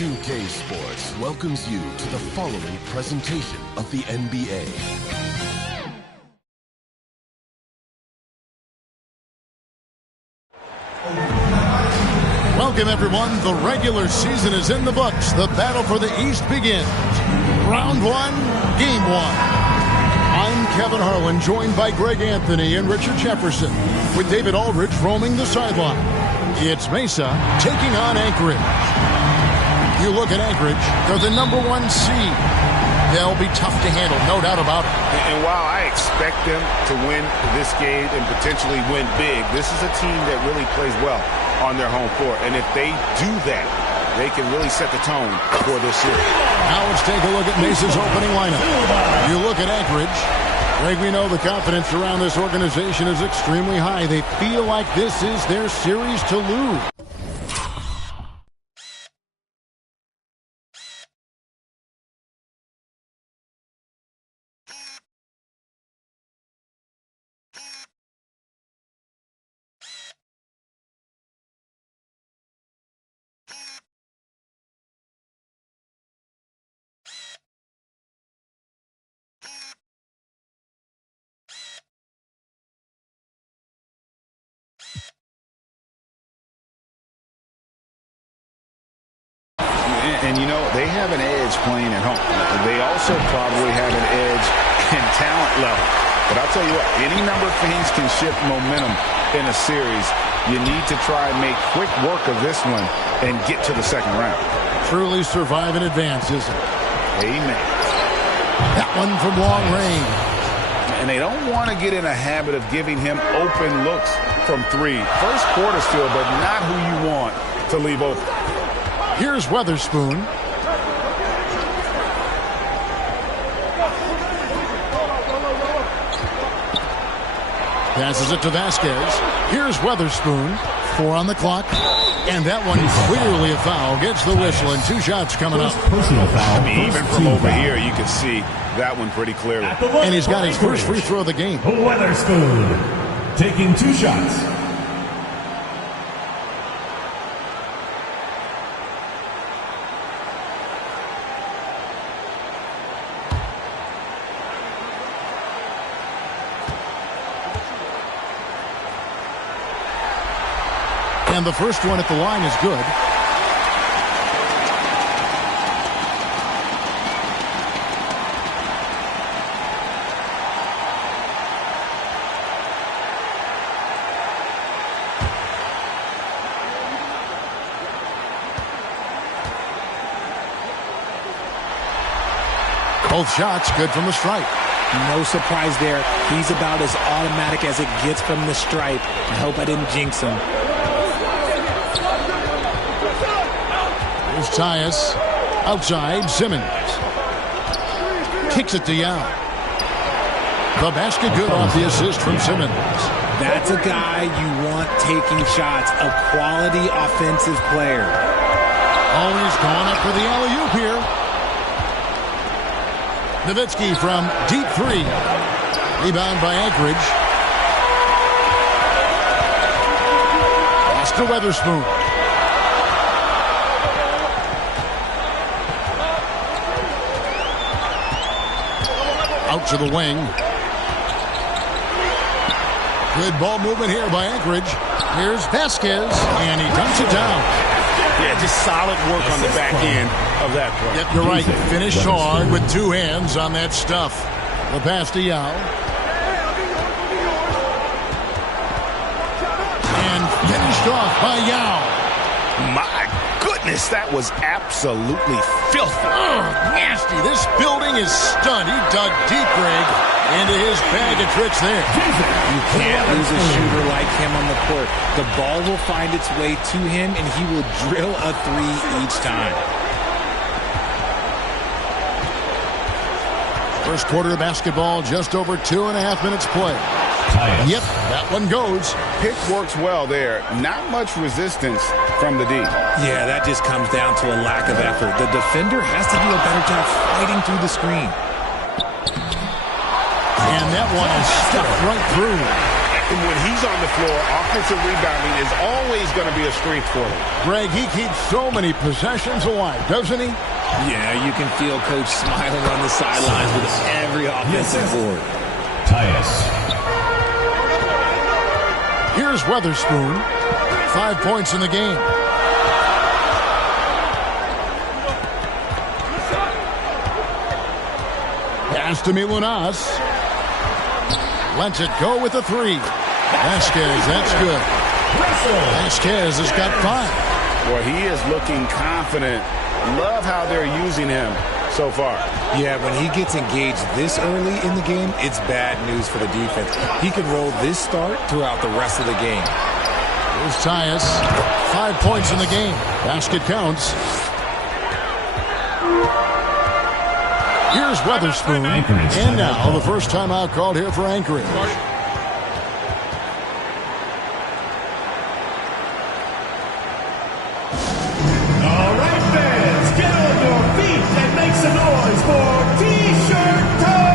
2K Sports welcomes you to the following presentation of the NBA. Welcome, everyone. The regular season is in the books. The battle for the East begins. Round one, game one. I'm Kevin Harlan, joined by Greg Anthony and Richard Jefferson, with David Aldridge roaming the sideline. It's Mesa taking on Anchorage. You look at Anchorage, they're the #1 seed. They'll be tough to handle, no doubt about it. And while I expect them to win this game and potentially win big, this is a team that really plays well on their home court. And if they do that, they can really set the tone for this series. Now let's take a look at Mesa's opening lineup. You look at Anchorage. Greg, we know the confidence around this organization is extremely high. They feel like this is their series to lose. And, you know, they have an edge playing at home. They also probably have an edge in talent level. But I'll tell you what, any number of things can shift momentum in a series. You need to try and make quick work of this one and get to the second round. Truly survive in advance, isn't it? Amen. That one from long range. And they don't want to get in a habit of giving him open looks from three. First quarter still, but not who you want to leave open. Here's Weatherspoon. Passes it to Vasquez. Here's Weatherspoon. 4 on the clock. And that one clearly a foul. Gets the whistle and 2 shots coming up. Personal foul. I mean, even from over here, you can see that one pretty clearly. And he's got his first free throw of the game. Weatherspoon taking 2 shots. And the first one at the line is good. Both shots good from the stripe. No surprise there. He's about as automatic as it gets from the stripe. I hope I didn't jinx him. Here's Tyus. Outside, Simmons. Kicks it to Yao. The basket good off the assist from Simmons. That's a guy you want taking shots. A quality offensive player. Oh, he's going up for the alley-oop here. Nowitzki from deep 3. Rebound by Anchorage. Pass to Weatherspoon. Out to the wing. Good ball movement here by Anchorage. Here's Vasquez, and he dumps it down. Yeah, just solid work on the back end of that play. Yep, you're right. Finished hard with 2 hands on that stuff. The pass to Yao. And finished off by Yao. My goodness, that was absolutely filthy. Oh, nasty. This building is stunned. He dug deep, Greg, into his bag of tricks there. You can't lose a shooter like him on the court. The ball will find its way to him, and he will drill a 3 each time. First quarter of basketball, just over 2.5 minutes play. Yep, that one goes. Pick works well there. Not much resistance from the D. Yeah, that just comes down to a lack of effort. The defender has to do a better job fighting through the screen. And that one is stuffed right through. And when he's on the floor, offensive rebounding is always going to be a strength for him. Greg, he keeps so many possessions alive, doesn't he? Yeah, you can feel Coach smiling on the sidelines with every offensive board. Tyus. Here's Weatherspoon. 5 points in the game. Pass to Milunas. Lets it go with a three. Vasquez, that's good. Vasquez has got 5. Well, he is looking confident. Love how they're using him so far. Yeah, when he gets engaged this early in the game, it's bad news for the defense. He could roll this start throughout the rest of the game. Here's Tyus. 5 points in the game. Basket counts. Here's Weatherspoon. And now the first timeout called here for Anchorage. All right, fans, get on your feet and make some noise for T-shirt time!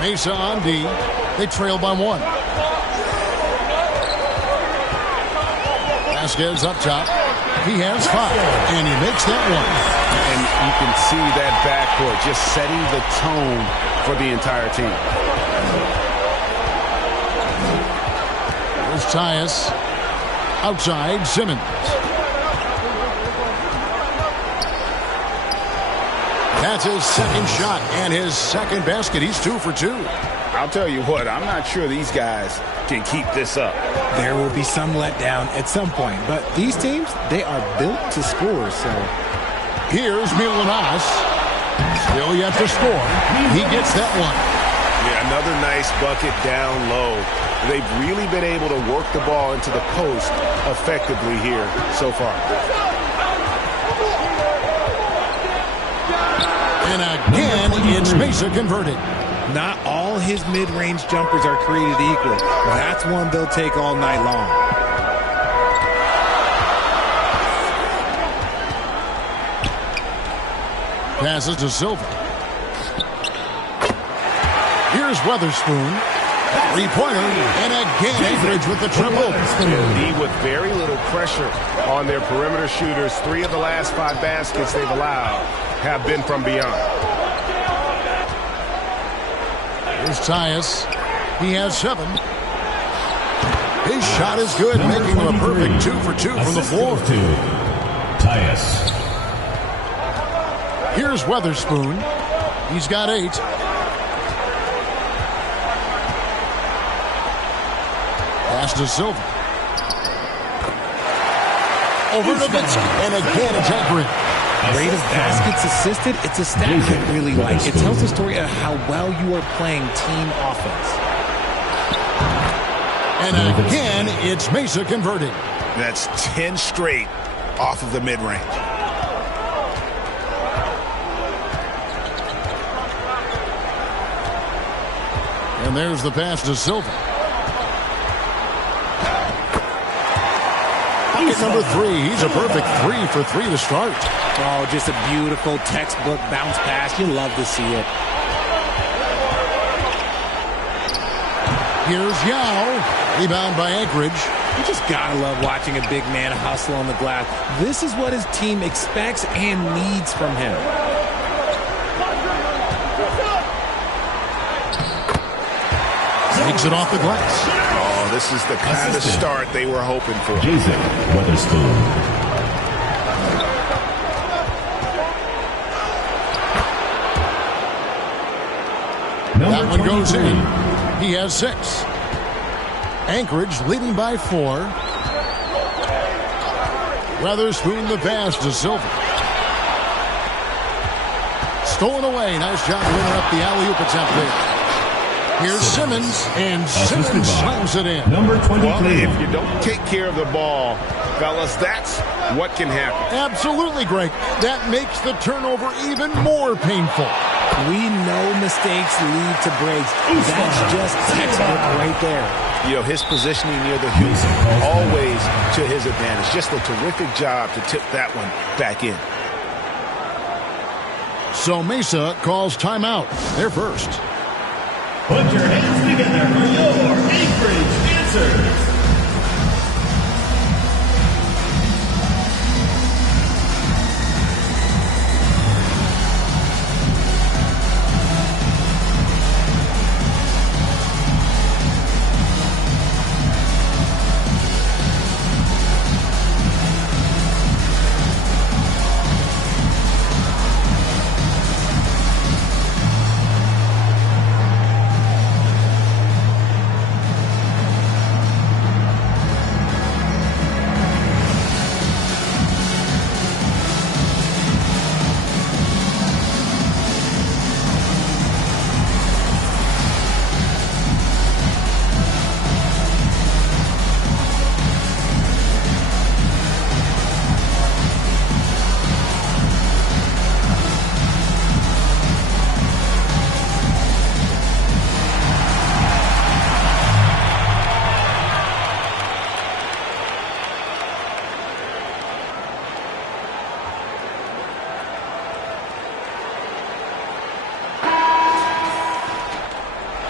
Mesa on D. They trail by 1. Vasquez up top. He has 5, and he makes that one. And you can see that backcourt just setting the tone for the entire team. There's Tyus. Outside, Simmons. That's his second shot and his second basket. He's 2 for 2. I'll tell you what, I'm not sure these guys can keep this up. There will be some letdown at some point, but these teams, they are built to score, so. Here's Milunas. Still yet to score. He gets that one. Yeah, another nice bucket down low. They've really been able to work the ball into the post effectively here so far. And again, it's Mesa converted. Not all his mid-range jumpers are created equal. That's one they'll take all night long. Passes to Silva. Here's Weatherspoon. 3-pointer. And again, Anchorage with the triple. D with very little pressure on their perimeter shooters. 3 of the last 5 baskets they've allowed have been from beyond. Here's Tyus. He has 7. His shot is good, making him a perfect 2 for 2 from the floor. Tyus. Here's Weatherspoon. He's got 8. Pass to Silva. Over to Vinsky. And again, it's Anchorage. Rate of baskets assisted, it's a stat I really like. It tells the story of how well you are playing team offense. And again, it's Mesa converted. That's 10 straight off of the mid-range. And there's the pass to Silva. Bucket number 3. He's a perfect 3 for 3 to start. Oh, just a beautiful textbook bounce pass. You love to see it. Here's Yao. Rebound by Anchorage. You just gotta love watching a big man hustle on the glass. This is what his team expects and needs from him. Takes it off the glass. Oh, this is the kind of start they were hoping for. Jason Weatherspoon. That one goes in. He has 6. Anchorage leading by 4. Weatherspoon the pass to Silver. Stolen away. Nice job to interrupt the alley-oop attempt there. Here's Simmons, and Simmons slams it in. Number 23. Well, if you don't take care of the ball, fellas, that's what can happen. Absolutely, Greg. That makes the turnover even more painful. We know mistakes lead to breaks. That's just textbook right there. You know, his positioning near the hoop, always to his advantage. Just a terrific job to tip that one back in. So Mesa calls timeout. They're first. Put your hands together for your Anchorage dancers.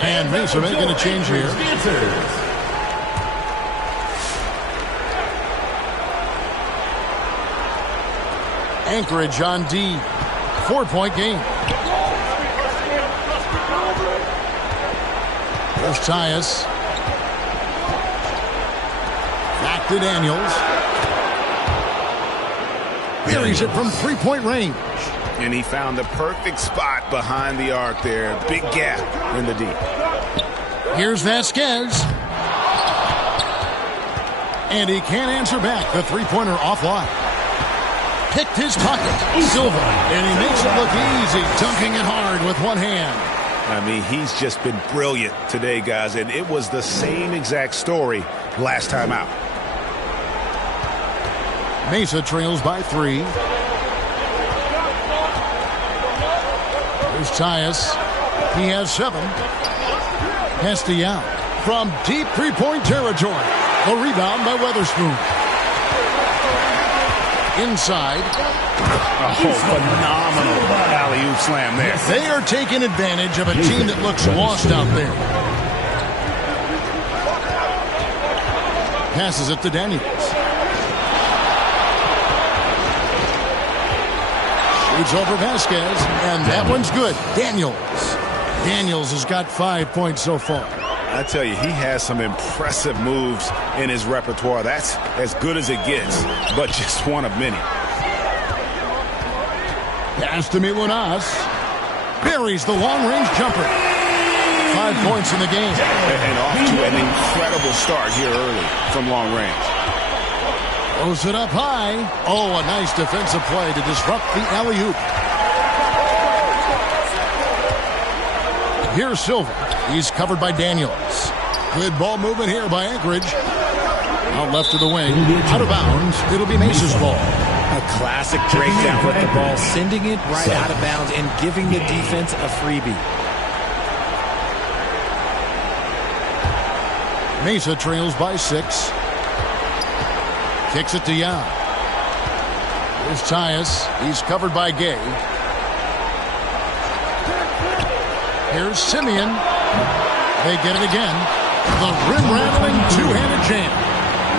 And Mesa making a change here. Anchorage on D. 4-point game. There's Tyus. Back to Daniels. Buries it from 3-point range. And he found the perfect spot behind the arc there. Big gap in the deep. Here's Vasquez. And he can't answer back. The three-pointer offline. Picked his pocket. Silva. And he makes it look easy, dunking it hard with one hand. I mean, he's just been brilliant today, guys. And it was the same exact story last time out. Mesa trails by 3. Here's Tyus. He has 7. Hestia from deep three-point territory. The rebound by Weatherspoon. Inside. Oh, phenomenal alley-oop slam there. They are taking advantage of a team that looks lost out there. Passes it to Daniels. Shoots over Vasquez, and that one's good. Daniels has got 5 points so far. I tell you, he has some impressive moves in his repertoire. That's as good as it gets, but just one of many. Pass to Milunas. Buries the long-range jumper. 5 points in the game. And off to an incredible start here early from long range. Throws it up high. Oh, a nice defensive play to disrupt the alley-oop. Here's Silva. He's covered by Daniels. Good ball movement here by Anchorage. Out left of the wing. Out of bounds. It'll be Mesa's ball. A classic breakdown with the ball, sending it right out of bounds and giving the defense a freebie. Mesa trails by 6. Kicks it to Young. Here's Tyus. He's covered by Gay. Here's Simeon. They get it again. The rim-rattling two-handed jam.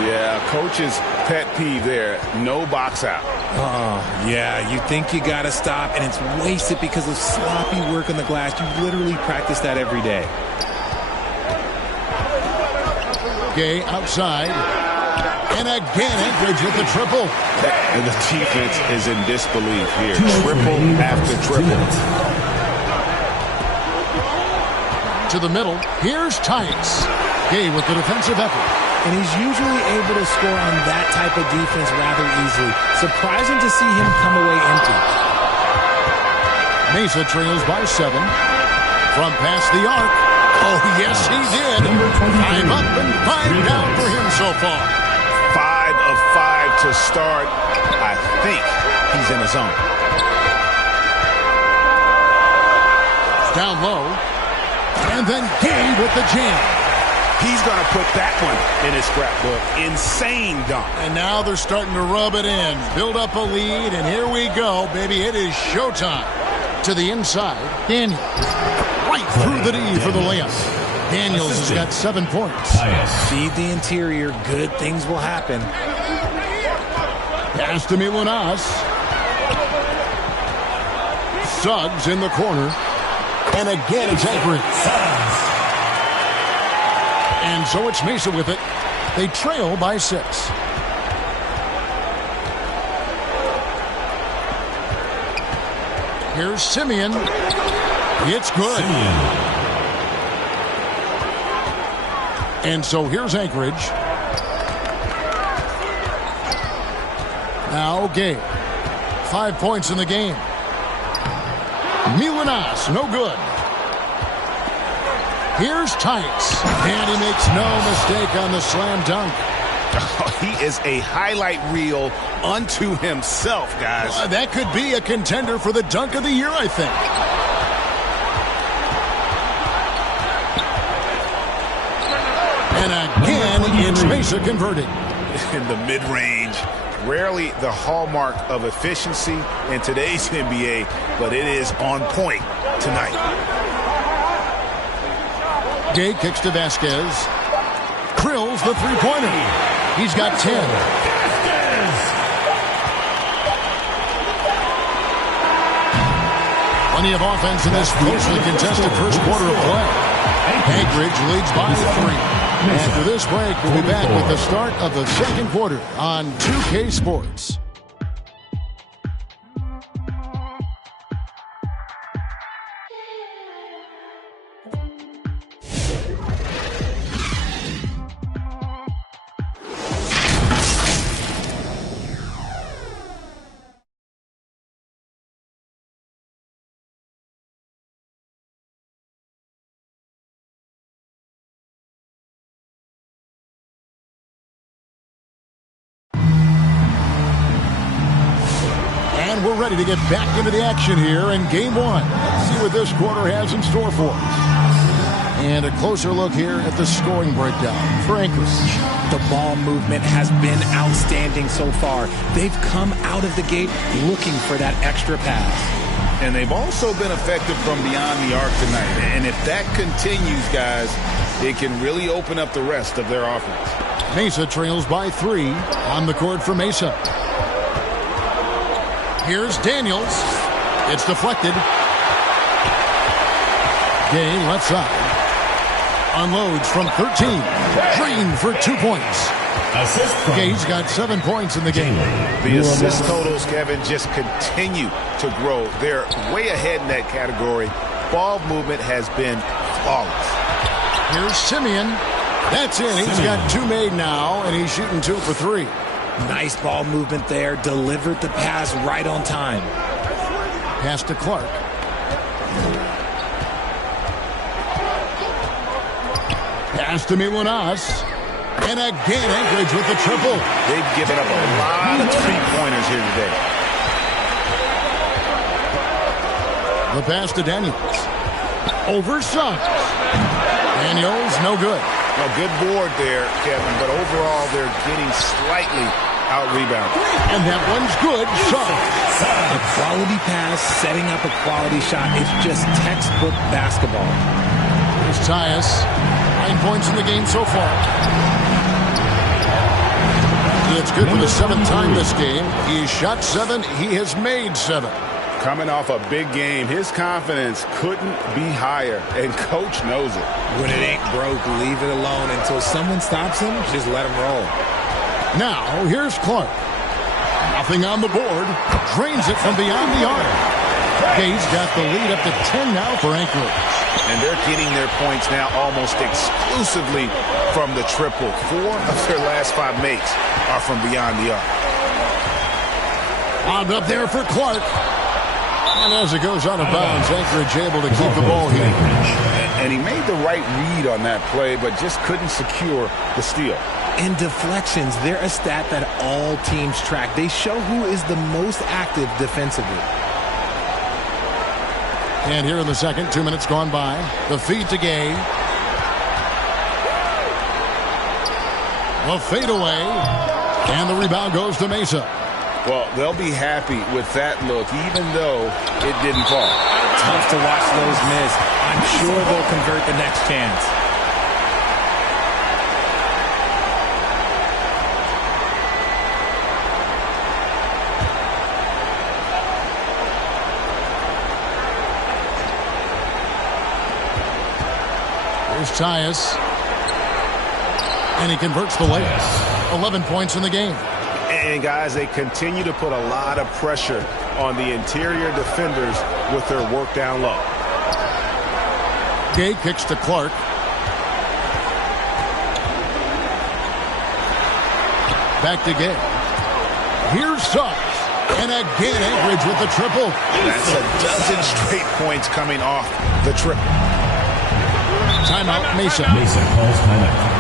Yeah, coach's pet peeve there. No box out. Oh, yeah, you think you got to stop, and it's wasted because of sloppy work on the glass. You literally practice that every day. Gay outside. And again, Anchorage with the triple. And the defense is in disbelief here. Triple after triple. To the middle. Here's Tice. Gay with the defensive effort. And he's usually able to score on that type of defense rather easily. Surprising to see him come away empty. Mesa trails by 7. From past the arc. Oh, yes, he did. 5 up and 5 down for him so far. 5 of 5 to start. I think he's in his zone. Down low. And then Gay with the jam. He's going to put that one in his scrapbook. Insane dunk. And now they're starting to rub it in. Build up a lead, and here we go, baby. It is showtime. To the inside, Daniels. Right through the D for the layup. Daniels has got 7 points. Feed the interior. Good things will happen. Pass to Milanas. Suggs in the corner. And again, it's Anchorage. And so it's Mesa with it. They trail by 6. Here's Simeon. It's good. And so here's Anchorage. Now Gay. 5 points in the game. Milanas, no good. Here's Tice. And he makes no mistake on the slam dunk. He is a highlight reel unto himself, guys. That could be a contender for the dunk of the year, I think. And again, it's Mesa converting. In the mid-range, rarely the hallmark of efficiency in today's NBA, but it is on point tonight. Gay kicks to Vasquez. Drills the three-pointer. He's got 10. Plenty of offense in this closely contested first quarter of play. Anchorage leads by 3. After this break, we'll be back with the start of the second quarter on 2K Sports. And we're ready to get back into the action here in Game 1. Let's see what this quarter has in store for us. And a closer look here at the scoring breakdown for Anchorage. The ball movement has been outstanding so far. They've come out of the gate looking for that extra pass. And they've also been effective from beyond the arc tonight. And if that continues, guys, it can really open up the rest of their offense. Mesa trails by 3 on the court for Mesa. Here's Daniels. It's deflected. Gay left side. Unloads from 13. Green for 2 points. Gay's got 7 points in the game. The assist totals, Kevin, just continue to grow. They're way ahead in that category. Ball movement has been flawless. Here's Simeon. That's in. He's got 2 made now, and he's shooting 2 for 3. Nice ball movement there. Delivered the pass right on time. Pass to Clark. Pass to Milanas. And again, Anchorage with the triple. They've given up a lot of three-pointers here today. The pass to Daniels. Over Suggs. Daniels, no good. A good board there, Kevin, but overall they're getting slightly out-rebounded. And that one's good. Suggs. A quality pass, setting up a quality shot. It's just textbook basketball. Here's Tyus. 9 points in the game so far. It's good for the 7th time this game. He shot 7. He has made 7. Coming off a big game, his confidence couldn't be higher, and Coach knows it. When it ain't broke, leave it alone. Until someone stops him, just let him roll. Now, here's Clark. Nothing on the board. Drains it from beyond the arc. Gay's got the lead up to 10 now for Anchorage. And they're getting their points now almost exclusively from the triple. 4 of their last 5 makes are from beyond the arc. Lobbed up there for Clark. And as it goes out of bounds, Anchorage able to keep the ball here. And he made the right read on that play, but just couldn't secure the steal. And deflections, they're a stat that all teams track. They show who is the most active defensively. And here in the second, 2 minutes gone by. The feed to Gay. The fadeaway. And the rebound goes to Mesa. Well, they'll be happy with that look, even though it didn't fall. Tough to watch those miss. I'm sure they'll convert the next chance. Here's Tyus. And he converts the layup. 11 points in the game. And, guys, they continue to put a lot of pressure on the interior defenders with their work down low. Gay kicks to Clark. Back to Gay. Here's Suggs. And again, Anchorage with the triple. That's a dozen straight points coming off the triple. Timeout, Mesa. Mesa calls timeout.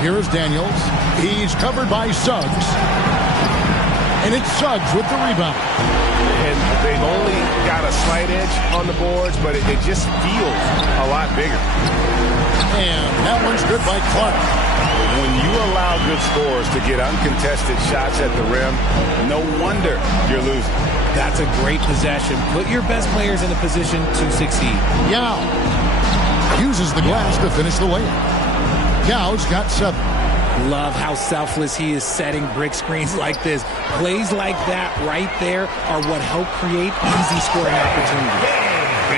Here is Daniels. He's covered by Suggs. And it's Suggs with the rebound. And they've only got a slight edge on the boards, but it just feels a lot bigger. And that one's good by Clark. When you allow good scorers to get uncontested shots at the rim, no wonder you're losing. That's a great possession. Put your best players in a position to succeed. Yao uses the glass to finish the layup. Yao's got 7. Love how selfless he is setting brick screens like this. Plays like that right there are what help create easy scoring opportunities.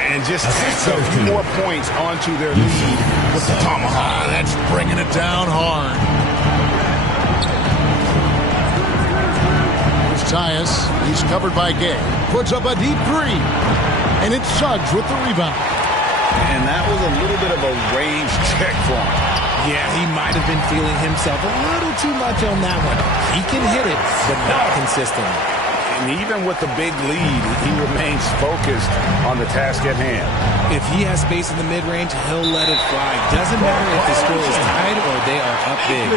And just a few more points onto their lead with the tomahawk. That's bringing it down hard. Here's Tyus. He's covered by Gay. Puts up a deep 3. And it's Suggs with the rebound. And that was a little bit of a range check for him. Yeah, he might have been feeling himself a little too much on that one. He can hit it, but not consistently. And even with the big lead, he remains focused on the task at hand. If he has space in the mid-range, he'll let it fly. Doesn't matter if the score is tied or they are up big.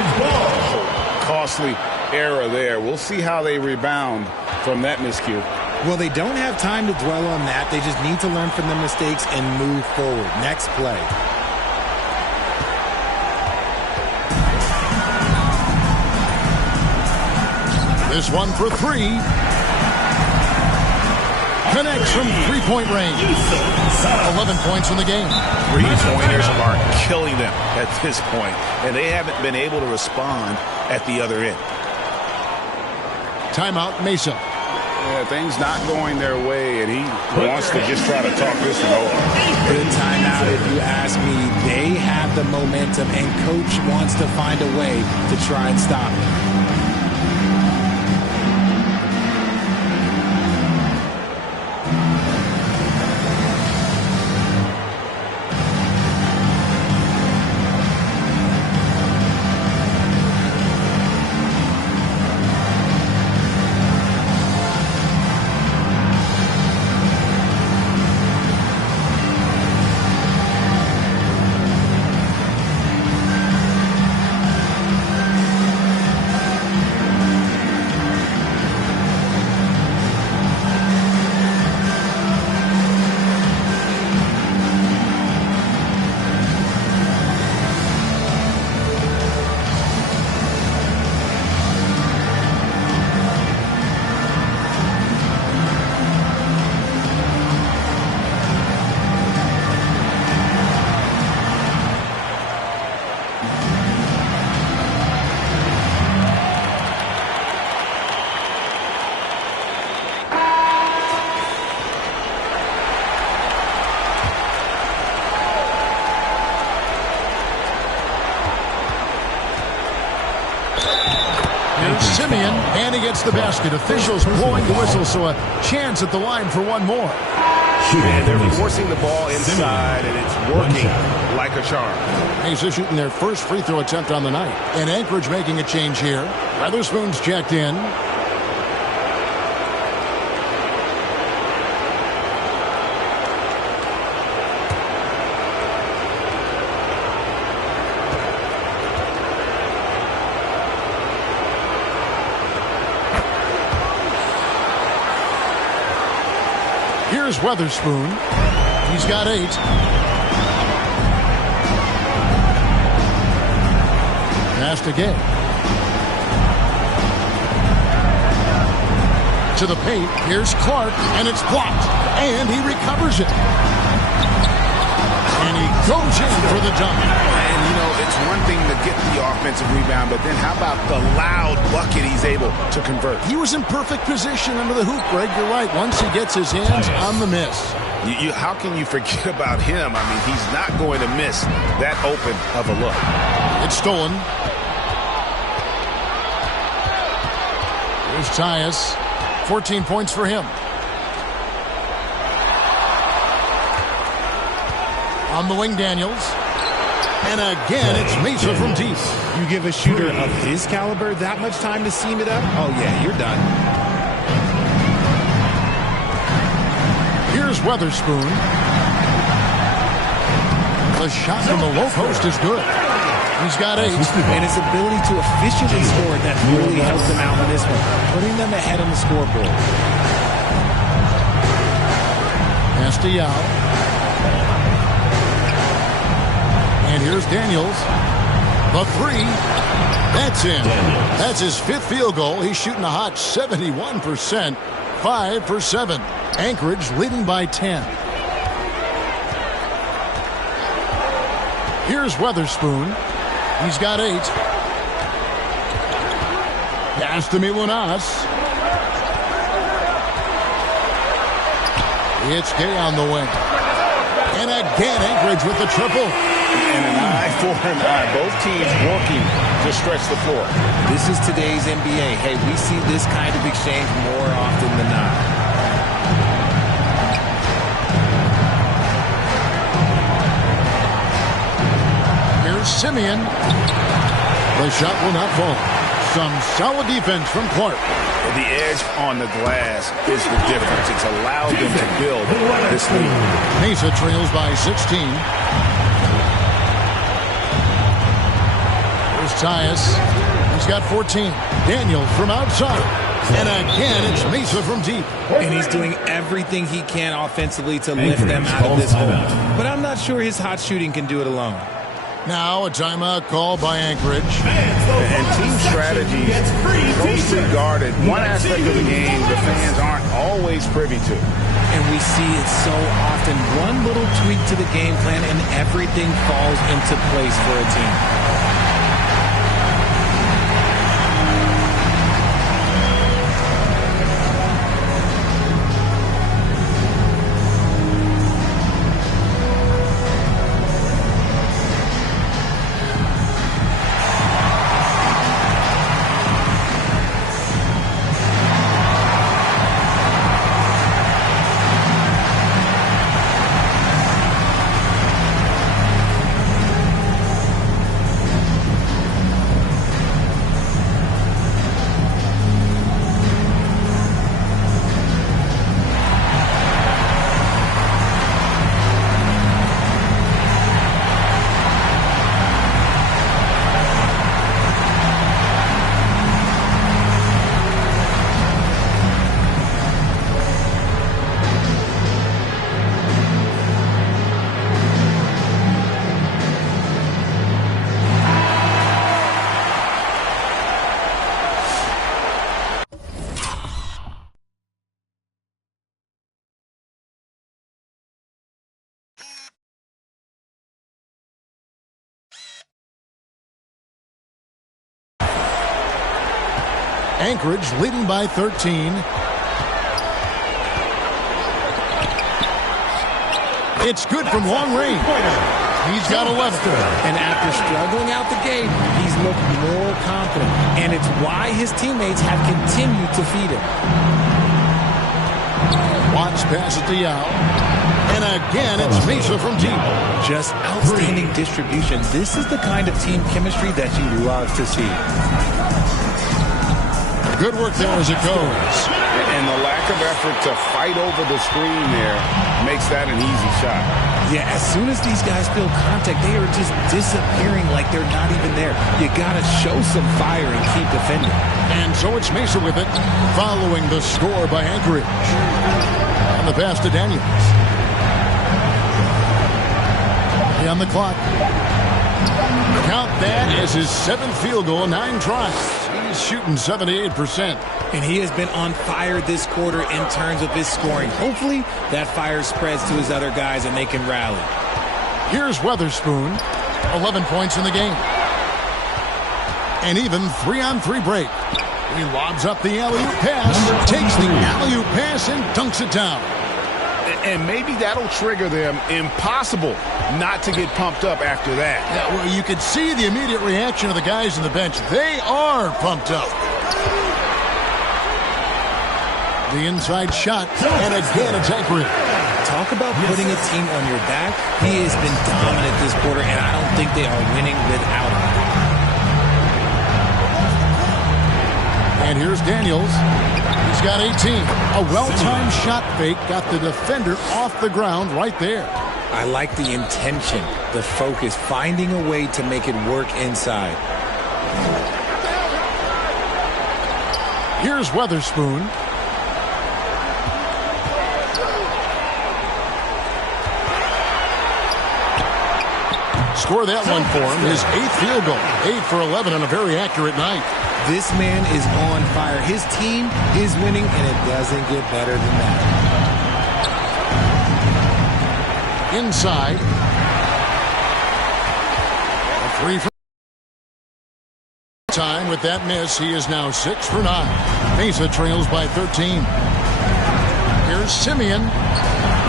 Costly error there. We'll see how they rebound from that miscue. Well, they don't have time to dwell on that. They just need to learn from their mistakes and move forward. Next play. This one for three. Connects from three-point range. 11 points in the game. Three-pointers are killing them at this point, and they haven't been able to respond at the other end. Timeout, Mesa. Yeah, things not going their way, and he wants to just try to talk this one over. Good timeout if you ask me. They have the momentum, and Coach wants to find a way to try and stop it. Simeon, and he gets the basket. Officials blowing the whistle, so a chance at the line for one more. And they're forcing the ball inside, and it's working like a charm. Hazos shooting their first free throw attempt on the night. And Anchorage making a change here. Weatherspoon's checked in. Here's Weatherspoon. He's got 8. Pass to Gay. To the paint. Here's Clark, and it's blocked. And he recovers it. And he goes in for the dunk. And, you know, it's one thing to get the offensive rebound, but then how about the loud bucket he's able to convert? He was in perfect position under the hoop, Greg. You're right. Once he gets his hands on the miss. How can you forget about him? I mean, he's not going to miss that open of a look. It's stolen. Here's Tyus. 14 points for him. On the wing, Daniels. And again, it's Mesa from deep. You give a shooter of his caliber that much time to seam it up? Oh, yeah, you're done. Here's Weatherspoon. The shot from the low post is good. He's got 8. And his ability to efficiently score that really helped him out in this one, putting them ahead on the scoreboard. Pass to Yao. And here's Daniels. The 3. That's in. That's his 5th field goal. He's shooting a hot 71%. 5 for 7. Anchorage leading by 10. Here's Weatherspoon. He's got 8. Pass to Milunas. It's Gay on the wing. And again, Anchorage with the triple. And an eye for an eye. Both teams working to stretch the floor. This is today's NBA. Hey, we see this kind of exchange more often than not. Here's Simeon. The shot will not fall. Some solid defense from Clark. The edge on the glass is the difference. It's allowed them to build this lead. Mesa trails by 16. Here's Tyus. He's got 14. Daniels from outside. And again, it's Mesa from deep. And he's doing everything he can offensively to lift them out of this hole. But I'm not sure his hot shooting can do it alone. Now a timeout call by Anchorage. And team strategy closely guarded. One aspect of the game the fans aren't always privy to. And we see it so often. One little tweak to the game plan and everything falls into place for a team. Anchorage leading by 13. It's good from long range. He's got 11. And after struggling out the gate, he's looked more confident. And it's why his teammates have continued to feed him. Watts passes to Yao. And again, it's Mesa from deep. Just outstanding distribution. This is the kind of team chemistry that you love to see. Good work there as it goes. And the lack of effort to fight over the screen there makes that an easy shot. Yeah, as soon as these guys feel contact, they are just disappearing like they're not even there. You got to show some fire and keep defending. And so it's Mesa with it, following the score by Anchorage. And the pass to Daniels. On the clock. Count that as his 7th field goal, 9 tries. He's shooting 78%. And he has been on fire this quarter in terms of his scoring. Hopefully that fire spreads to his other guys and they can rally. Here's Weatherspoon, 11 points in the game. And even 3-on-3 break. He lobs up the alley-oop pass, takes the alley-oop pass and dunks it down. And maybe that'll trigger them. Impossible not to get pumped up after that. Yeah, well, you could see the immediate reaction of the guys on the bench. They are pumped up. The inside shot, and again it's Anchorage. Talk about putting a team on your back. He has been dominant this quarter, and I don't think they are winning without him. And here's Daniels. He's got 18. A well-timed shot fake got the defender off the ground right there. I like the intention, the focus, finding a way to make it work inside. Here's Weatherspoon. Score that one for him. His 8th field goal. 8 for 11 on a very accurate night. This man is on fire. His team is winning, and it doesn't get better than that. Inside. A 3 for time. With that miss, he is now 6 for 9. Mesa trails by 13. Here's Simeon.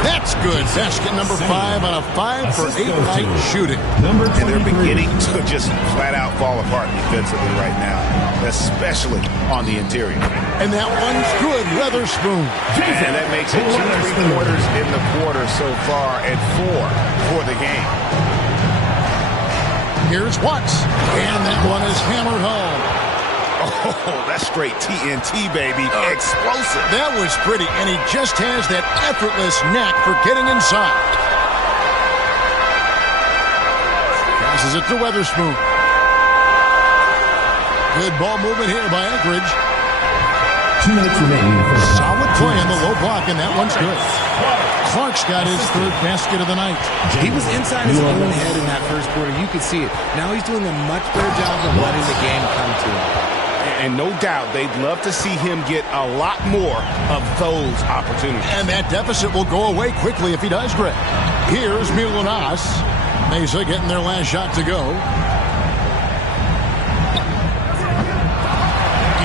That's good. Basket number 5 on a 5 for 8 night shooting. And they're beginning to just flat out fall apart defensively right now, especially on the interior. And that one's good. Weatherspoon. And that makes it 2 3-pointers in the quarter so far and 4 for the game. Here's Watts. And that one is hammered home. Oh, that's straight TNT, baby. Explosive. That was pretty, and he just has that effortless knack for getting inside. Passes it to Weatherspoon. Good ball movement here by Anchorage. 2 minutes remaining. Solid play in the low block, and that one's good. Clark's got his third basket of the night. He was inside his own head in that first quarter. You could see it. Now he's doing a much better job of letting the game come to him. And no doubt they'd love to see him get a lot more of those opportunities. And that deficit will go away quickly if he does, Greg. Here's Milanas. Mesa getting their last shot to go.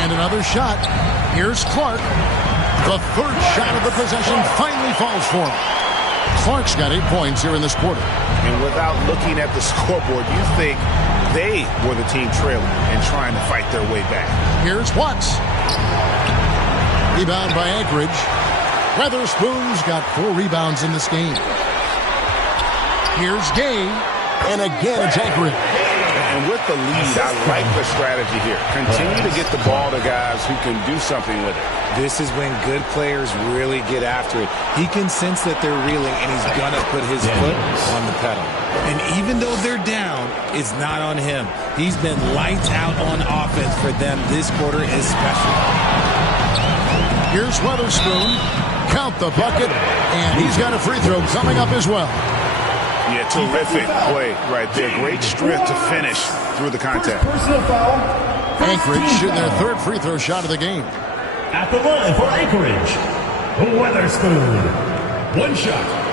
And another shot. Here's Clark. The third shot of the possession finally falls for him. Clark's got 8 points here in this quarter. And without looking at the scoreboard, you think they were the team trailing and trying to fight their way back. Here's Watts. Rebound by Anchorage. Weatherspoon's got 4 rebounds in this game. Here's Gay. And again, it's Anchorage. And with the lead, I like the strategy here. Continue to get the ball to guys who can do something with it. This is when good players really get after it. He can sense that they're reeling, and he's going to put his foot on the pedal. And even though they're down, it's not on him. He's been lights out on offense for them this quarter especially. Here's Weatherspoon. Count the bucket, and he's got a free throw coming up as well. Yeah, terrific play right there. Great strength to finish through the contact. Personal foul. Anchorage shooting their third free throw shot of the game. At the line for Anchorage, Weatherspoon. 1 shot.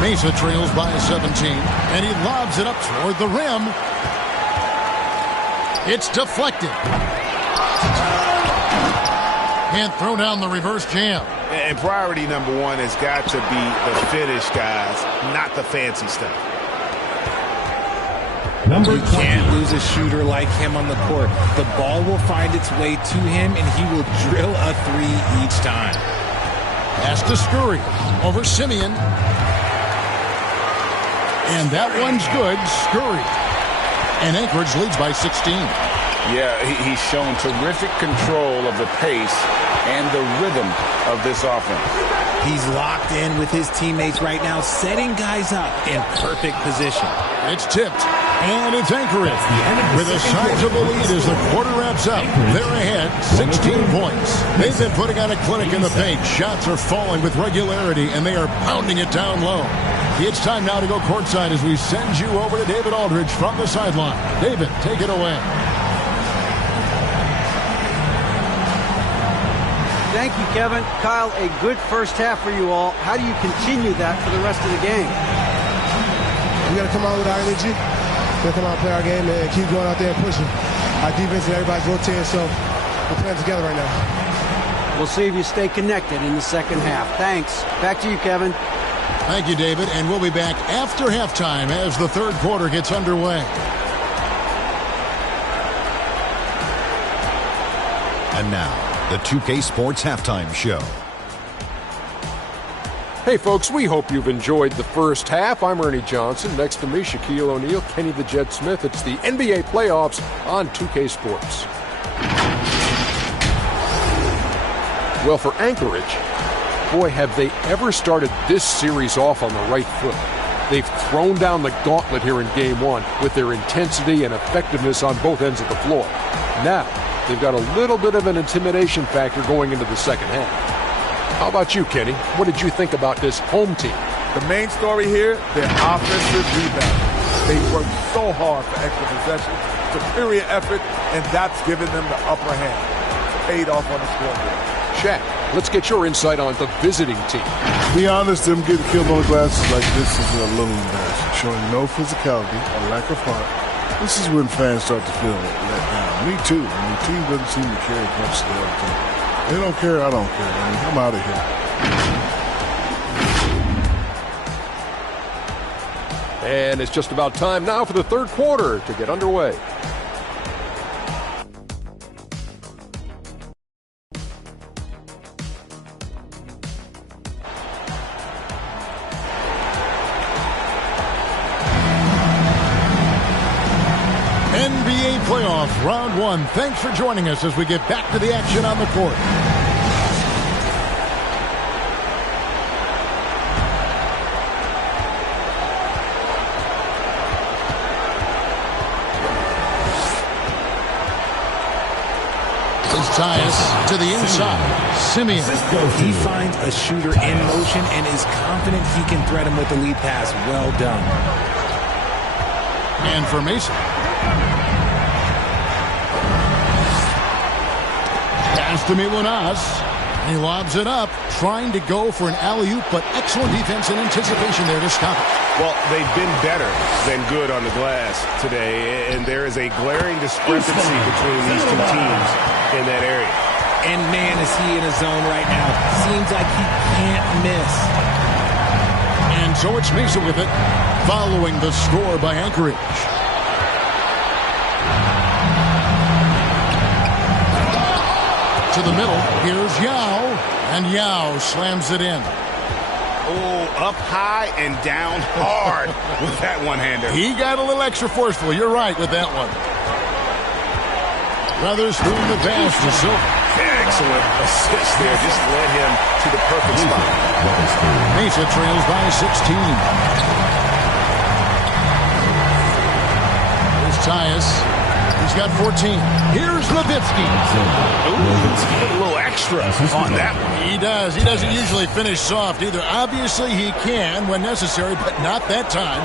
Mesa trails by 17, and he lobs it up toward the rim. It's deflected. And throw down the reverse jam. And priority number 1 has got to be the finish, guys, not the fancy stuff. You can't lose a shooter like him on the court. The ball will find its way to him, and he will drill a 3 each time. Pass to Scurry over Simeon. And that one's good. Scurry. And Anchorage leads by 16. Yeah, he's shown terrific control of the pace and the rhythm of this offense. He's locked in with his teammates right now, setting guys up in perfect position. It's tipped, and it's Anchorage with a sizable lead as the quarter wraps up. They're ahead, 16 points. They've been putting on a clinic in the paint. Shots are falling with regularity, and they are pounding it down low. It's time now to go courtside as we send you over to David Aldridge from the sideline. David, take it away. Thank you, Kevin. Kyle, a good first half for you all. How do you continue that for the rest of the game? We got to come out with our energy. We got to come out and play our game and keep going out there and pushing. Our defense and everybody's rotating, so we're playing together right now. We'll see if you stay connected in the second half. Thanks. Back to you, Kevin. Thank you, David, and we'll be back after halftime as the third quarter gets underway. And now, the 2K Sports Halftime Show. Hey, folks, we hope you've enjoyed the first half. I'm Ernie Johnson. Next to me, Shaquille O'Neal, Kenny the Jet Smith. It's the NBA playoffs on 2K Sports. Well, for Anchorage, boy, have they ever started this series off on the right foot. They've thrown down the gauntlet here in Game 1 with their intensity and effectiveness on both ends of the floor. Now, they've got a little bit of an intimidation factor going into the second half. How about you, Kenny? What did you think about this home team? The main story here, their offensive rebound. They worked so hard for extra possessions, superior effort, and that's given them the upper hand. It's paid off on the scoreboard. Shaq, let's get your insight on the visiting team. To be honest, them getting killed on the glass like this is a little embarrassing. Showing no physicality, a lack of heart. This is when fans start to feel let down. Me too. When the team doesn't seem to care as much as the other team. They don't care, I don't care. I mean, I'm out of here. And it's just about time now for the third quarter to get underway. of round one. Thanks for joining us as we get back to the action on the court. Hazos to the inside. Simeon. He finds a shooter in motion and is confident he can thread him with the lead pass. Well done. And for Mason. Pass to Milunas. He lobs it up, trying to go for an alley-oop, but excellent defense and anticipation there to stop it. Well, they've been better than good on the glass today, and there is a glaring discrepancy between these two teams in that area. And man, is he in a zone right now. Seems like he can't miss. And so it's Mesa with it, following the score by Anchorage. To the middle, here's Yao, and Yao slams it in. Oh, up high and down hard with that one-hander. He got a little extra forceful. You're right with that one. Weatherspoon the pass to Silver. Excellent assist there. Just led him to the perfect spot. Mesa trails by 16. Here's Tyus. He's got 14. Here's Levitsky. Ooh, a little extra on that one. He does. He doesn't usually finish soft either. Obviously, he can when necessary, but not that time.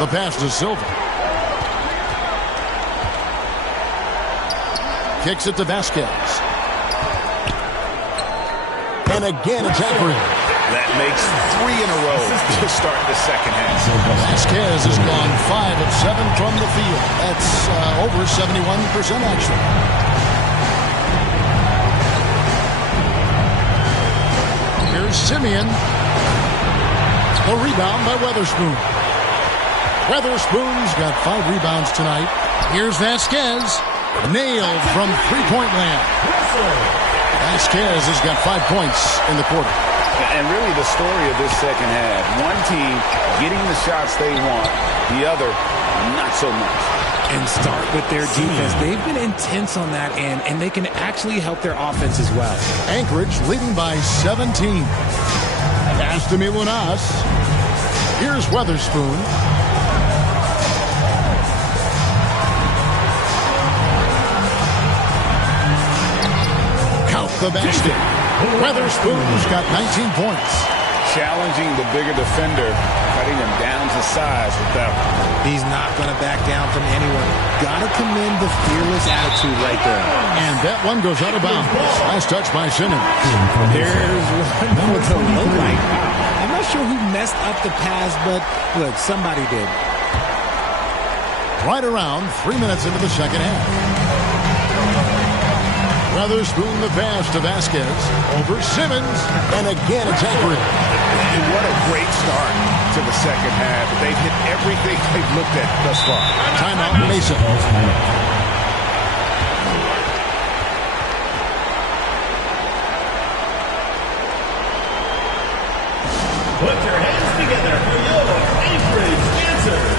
The pass to Silva. Kicks it to Vasquez. And again, it's Anchorage. That makes 3 in a row to start the second half. Vasquez has gone 5 of 7 from the field. That's over 71% actually. Here's Simeon. The rebound by Weatherspoon. Weatherspoon's got 5 rebounds tonight. Here's Vasquez. Nailed from three-point land. Vasquez has got 5 points in the quarter. And really the story of this second half. One team getting the shots they want, the other not so much. And start with their defense. They've been intense on that end, and they can actually help their offense as well. Anchorage leading by 17. Pass to Milunas. Here's Weatherspoon. Count the basket. Weatherspoon's got 19 points. Challenging the bigger defender, cutting him down to size with that one. He's not going to back down from anyone. Got to commend the fearless attitude right there. And that one goes out of bounds. Last touch by Simmons. There's one with the low light. I'm not sure who messed up the pass, but look, somebody did. Right around 3 minutes into the second half. Weatherspoon the pass to Vasquez. Over Simmons. And again it's Anchorage. And what a great start to the second half. They've hit everything they've looked at thus far. Timeout Mason. Put your hands together for your Anchorage dancers.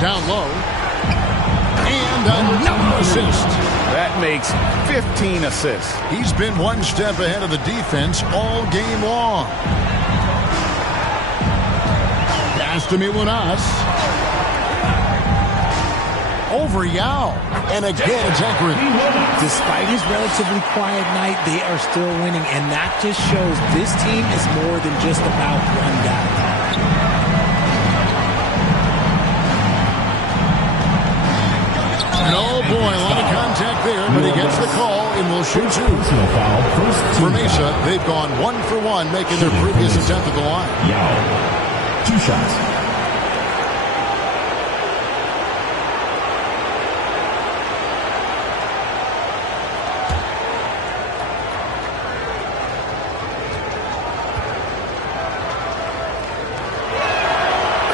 Down low. And another assist. That makes 15 assists. He's been one step ahead of the defense all game long. Pass to Milunas. Over Yao. And again, it's Anchorage. Despite his relatively quiet night, they are still winning. And that just shows this team is more than just about one guy. Oh boy, a lot of contact there, but he gets the call and will shoot two. For Mesa, they've gone 1 for 1, making their previous attempt at the line. Yao. 2 shots.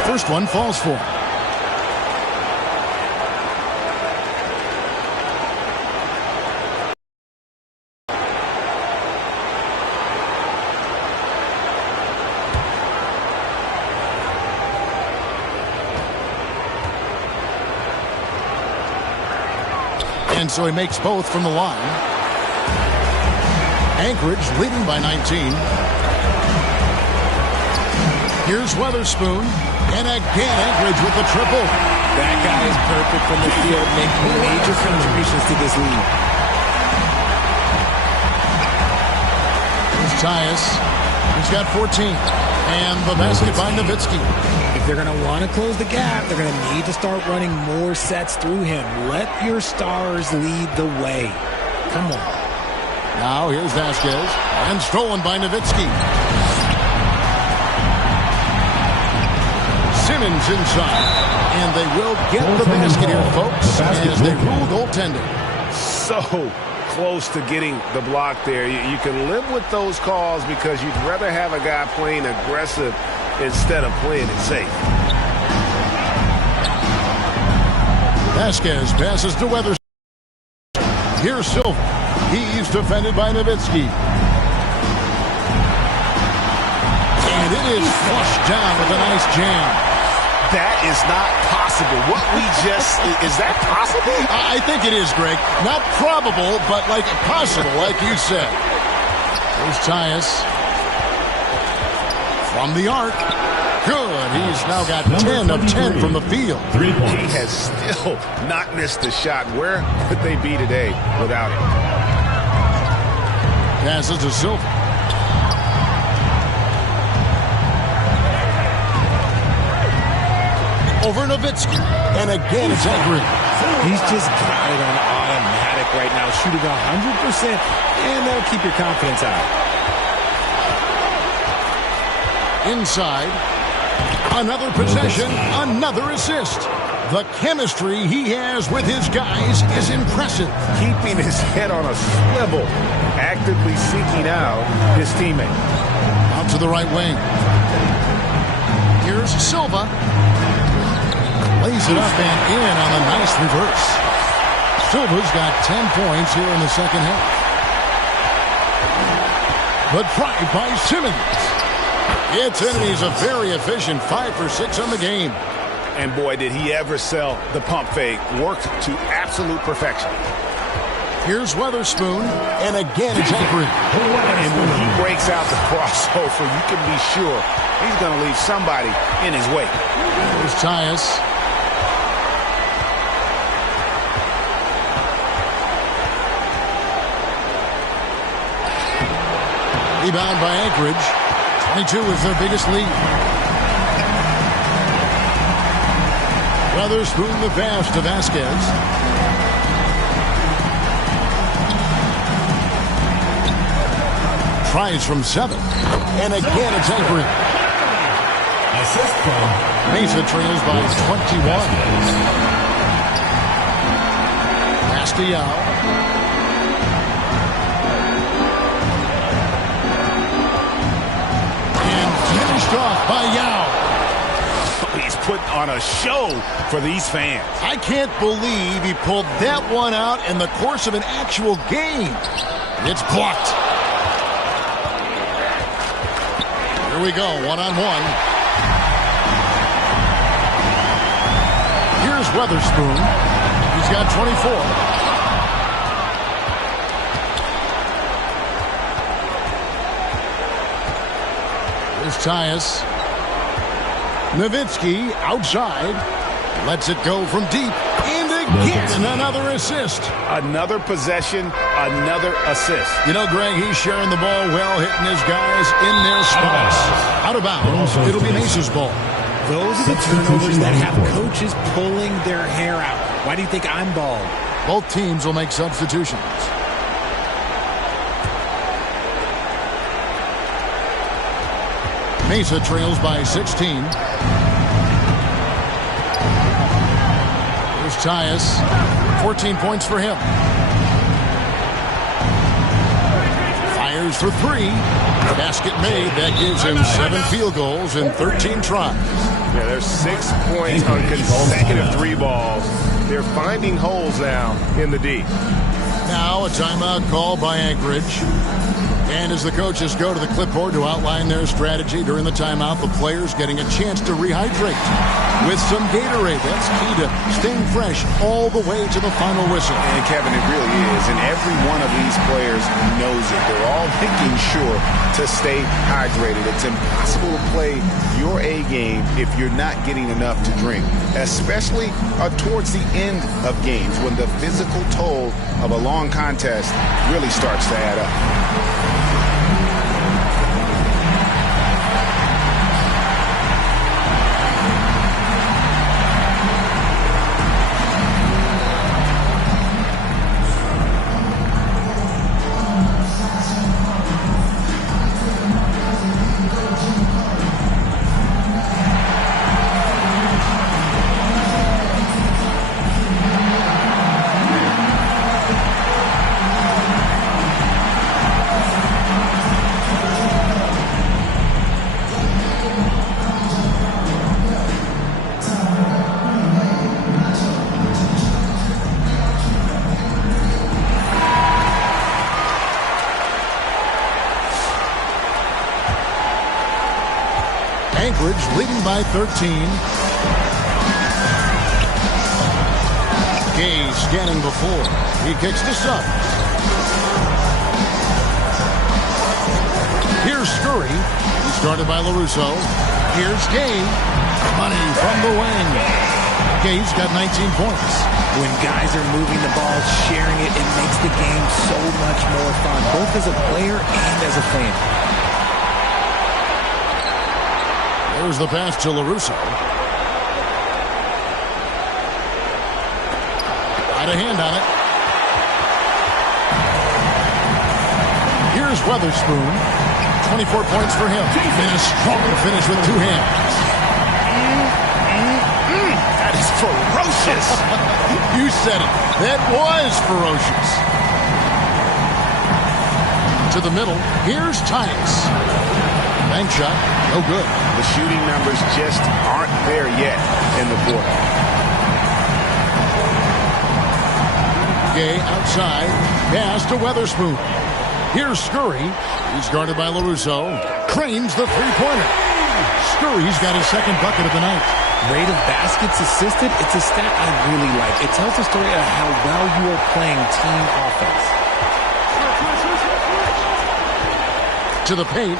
First one falls for him. And so he makes both from the line. Anchorage leading by 19. Here's Weatherspoon. And again, Anchorage with the triple. That guy is perfect from the field, making major contributions to this lead. Here's Tyus. He's got 14. And the basket by Nowitzki. If they're going to want to close the gap, they're going to need to start running more sets through him. Let your stars lead the way. Come on. Now here's Vasquez. And stolen by Nowitzki. Simmons inside. And they will get the basket here, folks, as they rule goaltending. So close to getting the block there. You can live with those calls because you'd rather have a guy playing aggressive instead of playing it safe. Vasquez passes to Weathers. Here's Silva. He's defended by Nowitzki. And it is flushed down with a nice jam. That is not possible. What we just, is that possible? I think it is, Greg. Not probable, but like possible, like you said. There's Tyus. From the arc. Good. He's now got 10 of 10 from the field. 3 points. He has still not missed a shot. Where would they be today without him? Passes to Silva. Over Nowitzki. And again, it's Anchorage. He's just got it on automatic right now, shooting 100%, and that'll keep your confidence high. Inside. Another possession, another assist. The chemistry he has with his guys is impressive. Keeping his head on a swivel, actively seeking out his teammate. Out to the right wing. Here's Silva. Lays it up and in on a nice reverse. Silva's got 10 points here in the second half. But tried by Simmons. It's in, and he's a very efficient 5 for 6 on the game. And boy, did he ever sell the pump fake. Worked to absolute perfection. Here's Weatherspoon, and again it's Anchorage. And when he breaks out the crossover, you can be sure he's going to leave somebody in his wake. Here's Tyus. Rebound by Anchorage. 22 is their biggest lead. Weatherspoon the pass to Vasquez. Tries from 7. And again it's Anchorage. Assist from Mesa trails by 21. Pass to Yao. Finished off by Yao. He's putting on a show for these fans. I can't believe he pulled that one out in the course of an actual game. It's blocked. Here we go, one-on-one. Weatherspoon. He's got 24. Here's Tyus. Nowitzki outside. Lets it go from deep. And again, another assist. Another possession, another assist. You know, Greg, he's sharing the ball well, hitting his guys in their spots. Out of bounds, it'll be Mesa's ball. Those are the turnovers that have coaches pulling their hair out. Why do you think I'm bald? Both teams will make substitutions. Mesa trails by 16. Here's Tyus. 14 points for him. Fires for three. Basket made. That gives him 7 field goals in 13 tries. Yeah, there's 6 points on consecutive 3 balls. They're finding holes now in the D. Now a timeout call by Anchorage. And as the coaches go to the clipboard to outline their strategy during the timeout, the players getting a chance to rehydrate with some Gatorade. That's key to staying fresh all the way to the final whistle. And Kevin, it really is. And every one of these players knows it. They're all making sure to stay hydrated. It's impossible to play your A game if you're not getting enough to drink, especially towards the end of games when the physical toll of a long contest really starts to add up. Anchorage leading by 13. Gay scanning before. He kicks to Suggs. Here's Scurry. He's guarded by LaRusso. Here's Gay. Money from the wing. Gay's got 19 points. When guys are moving the ball, sharing it, it makes the game so much more fun, both as a player and as a fan. There's the pass to LaRusso. Got a hand on it. Here's Weatherspoon. 24 points for him. And a strong finish with 2 hands. That is ferocious. You said it. That was ferocious. To the middle. Here's Tyus. Bank shot. No good. The shooting numbers just aren't there yet in the quarter. Gay outside. Pass to Weatherspoon. Here's Scurry. He's guarded by LaRusso. Cranes the three-pointer. Scurry's got his second bucket of the night. Rate of baskets assisted, it's a stat I really like. It tells a story of how well you are playing team offense. To the paint.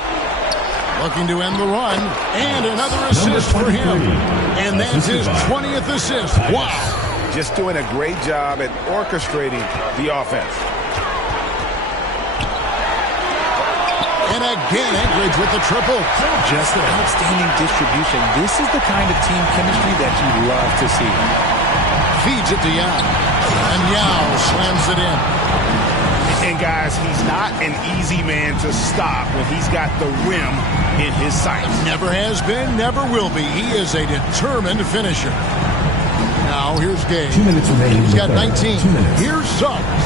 Looking to end the run. And another assist for him. And that's his 20th assist. Wow. Just doing a great job at orchestrating the offense. And again, Anchorage with the triple. Just an outstanding distribution. This is the kind of team chemistry that you love to see. Feeds it to Yao. And Yao slams it in. And guys, he's not an easy man to stop when he's got the rim in his sights. Never has been, never will be. He is a determined finisher. Now here's Gay. 2 minutes remaining. He's got 19. 2 minutes. Here's Suggs.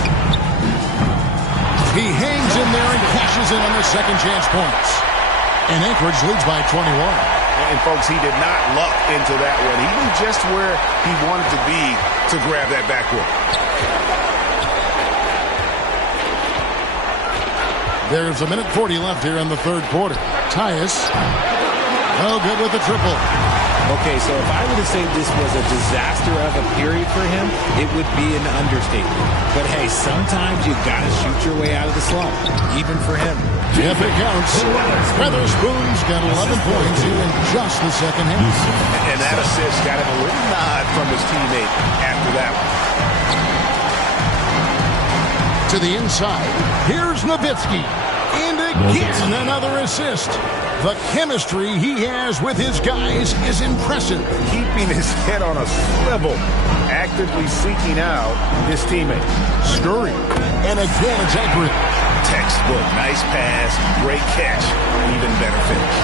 He hangs in there and cashes in on the second chance points. And Anchorage leads by 21. And folks, he did not luck into that one. He knew just where he wanted to be to grab that backcourt. There's a minute 40 left here in the third quarter. Tyus. No good with the triple. Okay, so if I were to say this was a disaster of a period for him, it would be an understatement. But hey, sometimes you gotta shoot your way out of the slump, even for him. If it counts, Weatherspoon's got 11 points here in just the second half. And that assist got him a little nod from his teammate after that one. To the inside, here's Nowitzki. And again, another assist. The chemistry he has with his guys is impressive. Keeping his head on a swivel, actively seeking out his teammate. Scurry, and again it's accurate. Textbook, nice pass, great catch, even better finish.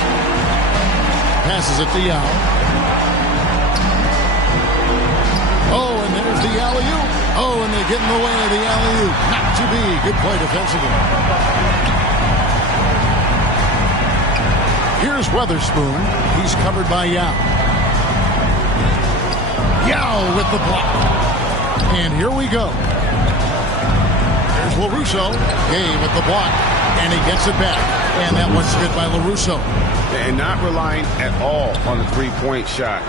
Passes it to Yao. Oh, and there's the alley-oop. Oh, and they get in the way of the alley-oop. Not to be. Good play defensively. Here's Weatherspoon. He's covered by Yao. Yao with the block. And here we go. There's LaRusso. Gay with the block. And he gets it back. And that one's good by LaRusso. And not relying at all on the three-point shot.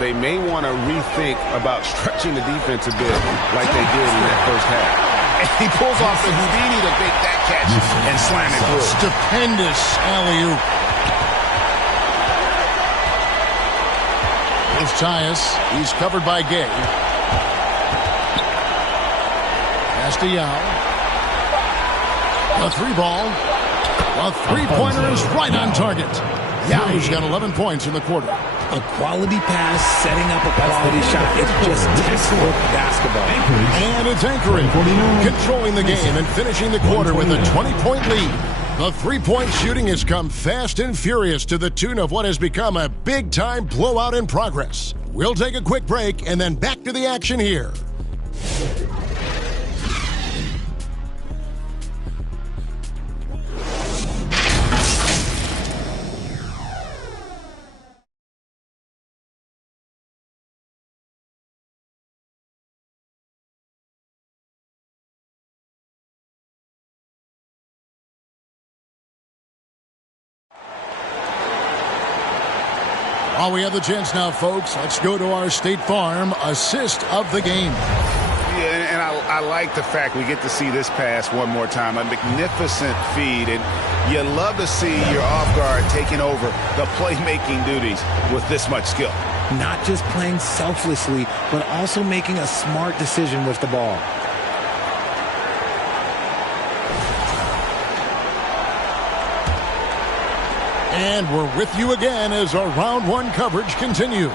They may want to rethink about stretching the defense a bit like they did in that first half. And he pulls off the Houdini to make that catch and slam it through. Stupendous alley-oop. Here's Tyus. He's covered by Gay. Pass to Yao. A three ball. A three-pointer is right on target. Yao's got 11 points in the quarter. A quality pass, setting up a quality shot. It's just textbook basketball. And it's anchoring, controlling the game and finishing the quarter with a 20-point lead. The three-point shooting has come fast and furious to the tune of what has become a big-time blowout in progress. We'll take a quick break and then back to the action here. While we have the chance now, folks, let's go to our State Farm assist of the game. Yeah, and I like the fact we get to see this pass one more time. A magnificent feed, and you love to see your off guard taking over the playmaking duties with this much skill. Not just playing selflessly, but also making a smart decision with the ball. And we're with you again as our round one coverage continues.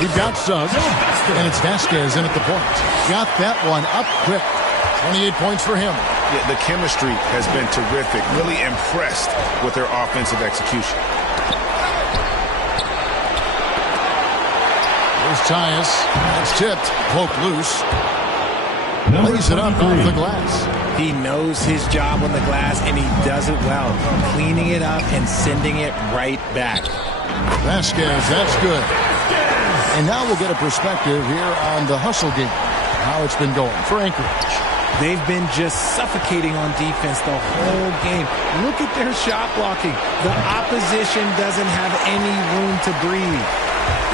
We've got Suggs, and it's Vasquez in at the point. Got that one up quick. 28 points for him. Yeah, the chemistry has been terrific. Really impressed with their offensive execution. Here's Tyus. That's tipped. Poke loose. Lays it up off the glass. He knows his job on the glass, and he does it well. Cleaning it up and sending it right back. Vasquez, that's good. And now we'll get a perspective here on the hustle game. How it's been going for Anchorage. They've been just suffocating on defense the whole game. Look at their shot blocking. The opposition doesn't have any room to breathe.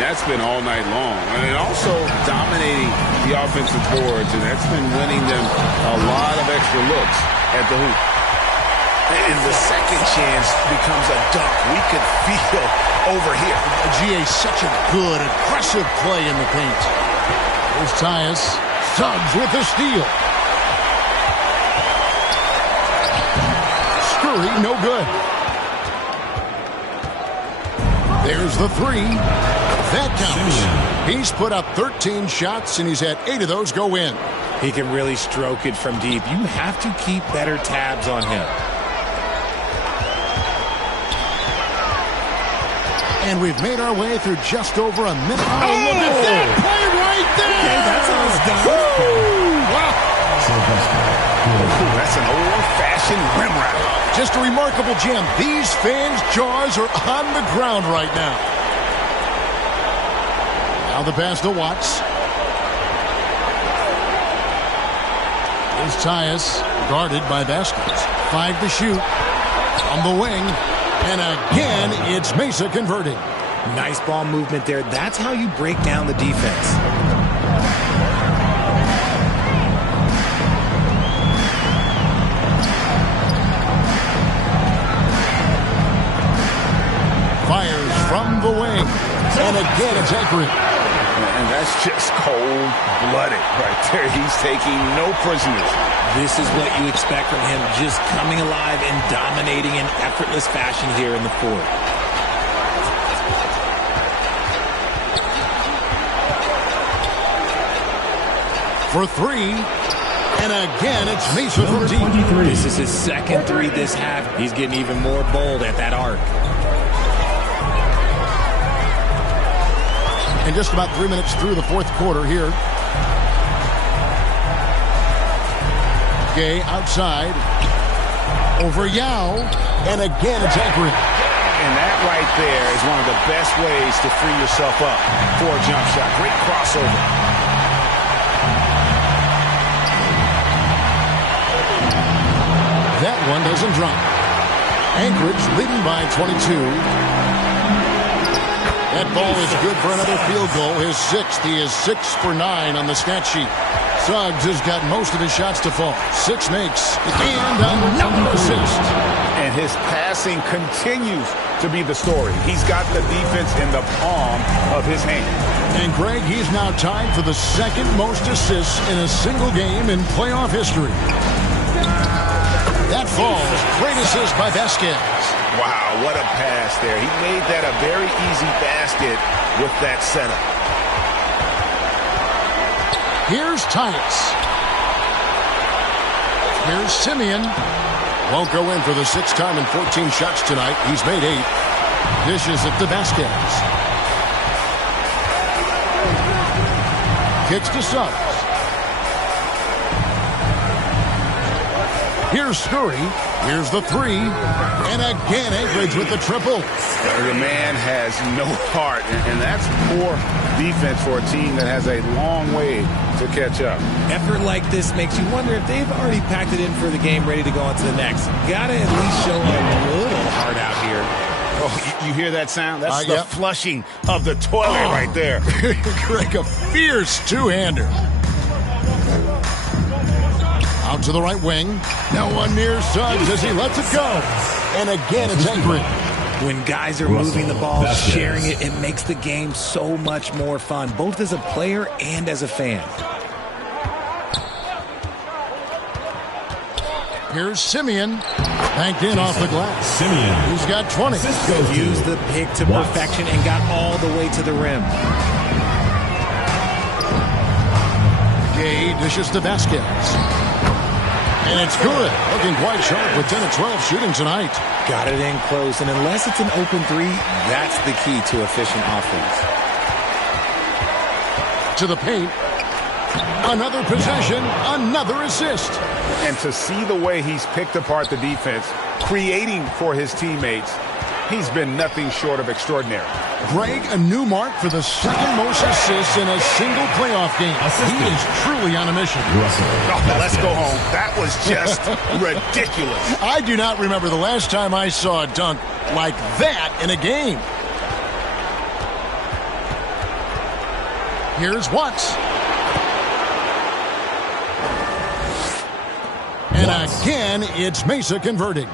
That's been all night long. And also dominating the offensive boards, and that's been winning them a lot of extra looks at the hoop. And the second chance becomes a dunk. We could feel over here. GA, such a good, aggressive play in the paint. Here's Tyus. Suggs with the steal. Scurry, no good. There's the three. That counts. He's put up 13 shots, and he's had 8 of those go in. He can really stroke it from deep. You have to keep better tabs on him. And we've made our way through just over a minute. Oh, look at that play right there! Okay, that's how it's done. Wow. That's an old-fashioned rim wrap. Just a remarkable jam. These fans' jaws are on the ground right now. Now the pass to Watts. Here's Tyus, guarded by Vasquez. 5 to shoot. On the wing. And again, it's Mesa converting. Nice ball movement there. That's how you break down the defense. Fires from the wing. And again, it's Anchorage. And that's just cold-blooded right there. He's taking no prisoners. This is what you expect from him, just coming alive and dominating in effortless fashion here in the fourth. For three. And again, it's Mesa from deep. This is his second three this half. He's getting even more bold at that arc. And just about 3 minutes through the fourth quarter here. Gay outside. Over Yao. And again, it's Anchorage. And that right there is one of the best ways to free yourself up for a jump shot. Great crossover. That one doesn't drop. Anchorage leading by 22. That ball is good for another field goal. His sixth. He is 6 for 9 on the stat sheet. Suggs has got most of his shots to fall. 6 makes. And another assist. And his passing continues to be the story. He's got the defense in the palm of his hand. And Greg, he's now tied for the second most assists in a single game in playoff history. That falls. Great assist by Vasquez. Wow, what a pass there. He made that a very easy basket with that setup. Here's Titus. Here's Simeon. Won't go in for the 6th time in 14 shots tonight. He's made 8. Dishes it to Vasquez. Kicks to Suggs. Here's Scurry. Here's the 3. And again, Anchorage with the triple. The man has no heart, and that's poor defense for a team that has a long way to catch up. Effort like this makes you wonder if they've already packed it in for the game, ready to go on to the next. Gotta at least show a little heart out here. Oh, you hear that sound? That's the flushing of the toilet right there. Greg, a fierce two-hander. Out to the right wing. No one near Suggs as he lets it go. And again, it's Anchorage. When guys are moving the ball, sharing it, it makes the game so much more fun, both as a player and as a fan. Here's Simeon. Banked in off the glass. Simeon. He's got 20. Used the pick to perfection and got all the way to the rim. Gay dishes to Vasquez. And it's good. Looking quite sharp with 10 of 12 shooting tonight. Got it in close, and unless it's an open 3, that's the key to efficient offense. To the paint. Another possession, another assist. And to see the way he's picked apart the defense, creating for his teammates, he's been nothing short of extraordinary. Greg, a new mark for the second most assists in a single playoff game. He is truly on a mission. Oh, let's go home. That was just ridiculous. I do not remember the last time I saw a dunk like that in a game. Here's Watts. And again, it's Mesa converting.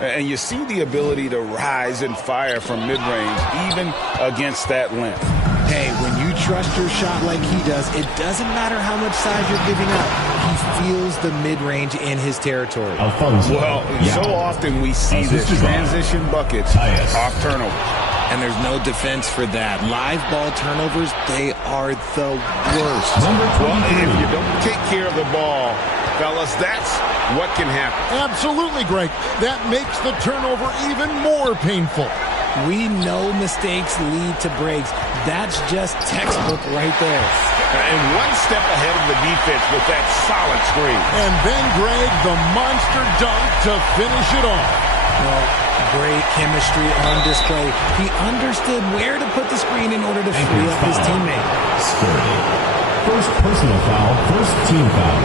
And you see the ability to rise and fire from mid-range, even against that length. Hey, when you trust your shot like he does, it doesn't matter how much size you're giving up. He feels the mid-range in his territory. Well, so often we see this transition buckets off turnovers. And there's no defense for that. Live ball turnovers, they are the worst. Well, if you don't take care of the ball, fellas, that's what can happen. Absolutely, Greg. That makes the turnover even more painful. We know mistakes lead to breaks. That's just textbook right there. And one step ahead of the defense with that solid screen. And then, Greg, the monster dunk to finish it off. Well, great chemistry on display. He understood where to put the screen in order to free up his teammate. First personal foul, first team foul.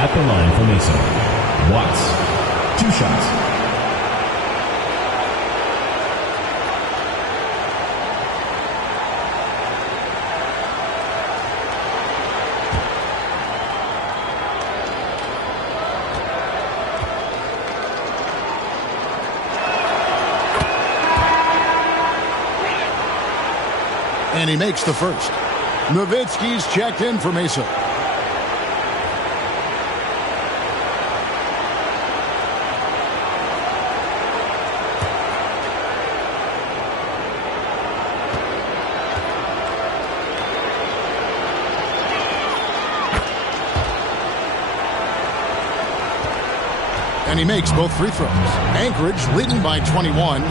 At the line for Mesa. Watts. 2 shots. And he makes the first. Nowitzki's checked in for Mesa. And he makes both free throws. Anchorage leading by 21.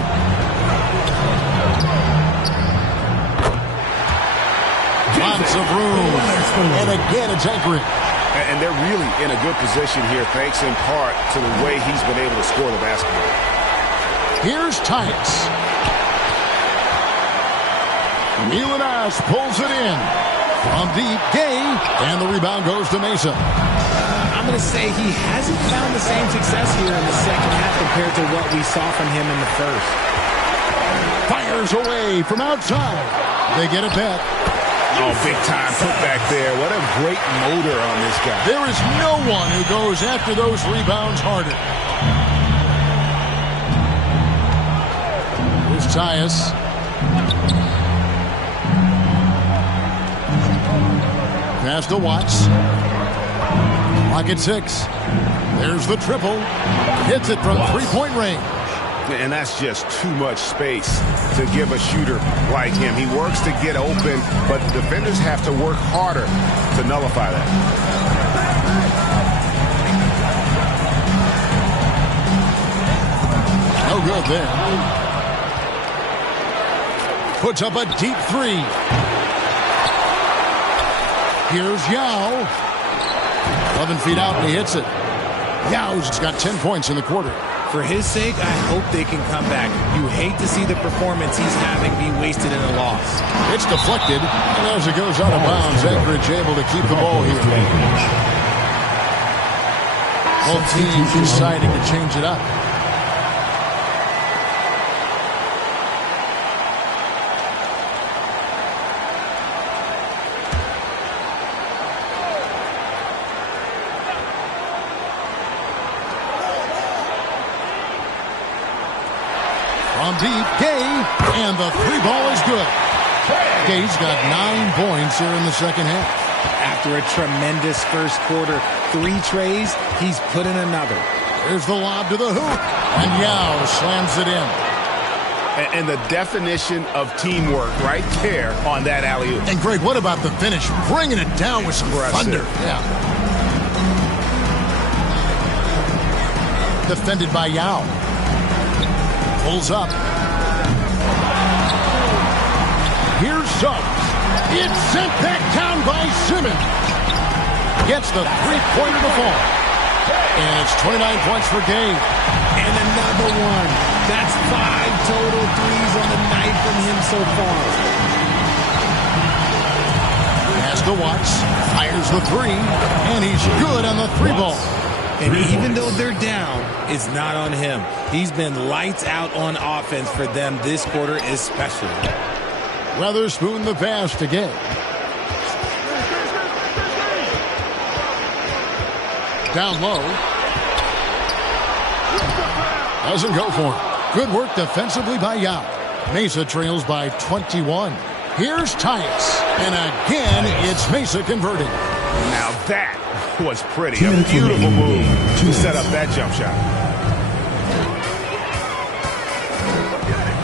Lots of room. And again, it's Anchorage. And they're really in a good position here, thanks in part to the way he's been able to score the basketball. Here's Tice. Milanas pulls it in. From deep, Gay. And the rebound goes to Mesa. I'm going to say he hasn't found the same success here in the second half compared to what we saw from him in the first. Fires away from outside. They get it back. Oh, big time put back there. What a great motor on this guy. There is no one who goes after those rebounds harder. Here's Tyus. Pass to Watts. Clock at 6. There's the triple. Hits it from three-point range. And that's just too much space to give a shooter like him. He works to get open, but the defenders have to work harder to nullify that. No good there. Puts up a deep three. Here's Yao. 11 feet out, and he hits it. Yao's got 10 points in the quarter. For his sake, I hope they can come back. You hate to see the performance he's having be wasted in a loss. It's deflected, and as it goes out of bounds, Anchorage able to keep the ball here. Both teams deciding to change it up. From deep, Gay, and the three ball is good. Gay's got 9 points here in the second half. After a tremendous first quarter, 3 trays, he's put in another. Here's the lob to the hoop, and Yao slams it in. And the definition of teamwork right there on that alley-oop. And Greg, what about the finish? Bringing it down with some thunder. Yeah. Defended by Yao. Pulls up. Here's Suggs. It's sent back down by Simmons. Gets the three-pointer to fall. And it's 29 points for Gay. And another one. That's 5 total threes on the night from him so far. Pass to Watts. Fires the three. And he's good on the three ball. And even though they're down, it's not on him. He's been lights out on offense for them this quarter especially. Weatherspoon the pass to Gay. Down low. Doesn't go for it. Good work defensively by Yao. Mesa trails by 21. Here's Tyus. And again, it's Mesa converting. Now that was pretty. A beautiful move to set up that jump shot.